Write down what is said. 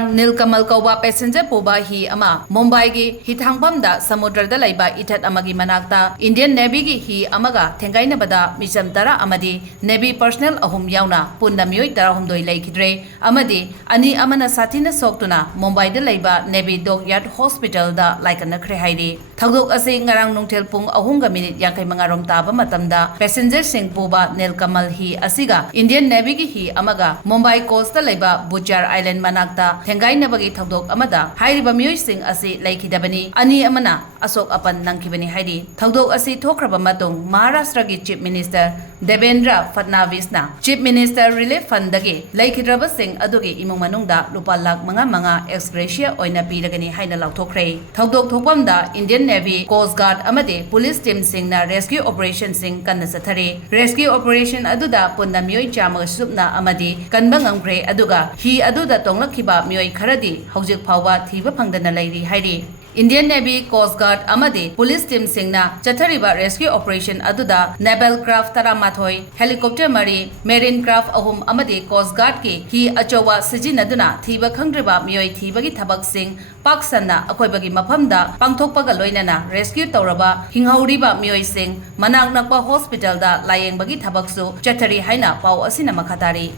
Nilkamal Kauba passenger Puba hi ama Mumbai gi Hithangpamda Samudra laiba ithat amagi manakta Indian Navy gi hi Amaga Thengainabada Misam Tara amadi Navy personnel ahum yauna punna mioi tarahumdoi laikidre amadi ani amana satina soktuna Mumbai da laiba Navy Dockyard Hospital da Thengainakhre hairi thagdok ase ngarang nungthel pung ahumga minute yakai mangarom taba matamda passenger sing Puba Nilkamal hi asiga Indian Navy gi hi Amaga Mumbai coast da laiba Bujar Island manakta Thengainabagi thagdok amada hairiba mioi sing asi laikidabani ani amana asok apan nangkibani hairi thagdok asi thokraba matung Maharashtra gi Chief Minister Devendra Fadnavis na Chief Minister Relief Fund dagi laikidraba sing adugi imong manungda lupa lakh mga ex gratia oina piragani haina lauthokre thagdok thokpamda Indian Navy Coast Guard amade police team sing na rescue operation sing kanna sathare rescue operation aduda punna mioi chamaga supna amadi kanba ngamgre aduga hi aduda tonglakhiba mioi kharadi hojik phawba thiba phangdana lairi hairi Indian Navy Coast Guard amade police team singna chathariba rescue operation aduda naval craft taramathoi helicopter mari marine craft ahum amade Coast Guard ki hi achowa sijinaduna thiba khangdriba mioi thibagi thabak sing paksanna akoibagi maphamda pangthokpaga loinana rescue tawraba hinghauriba mioi sing manak nakpa hospital da layeng bagi thabaksu chathari haina pau asina makhatari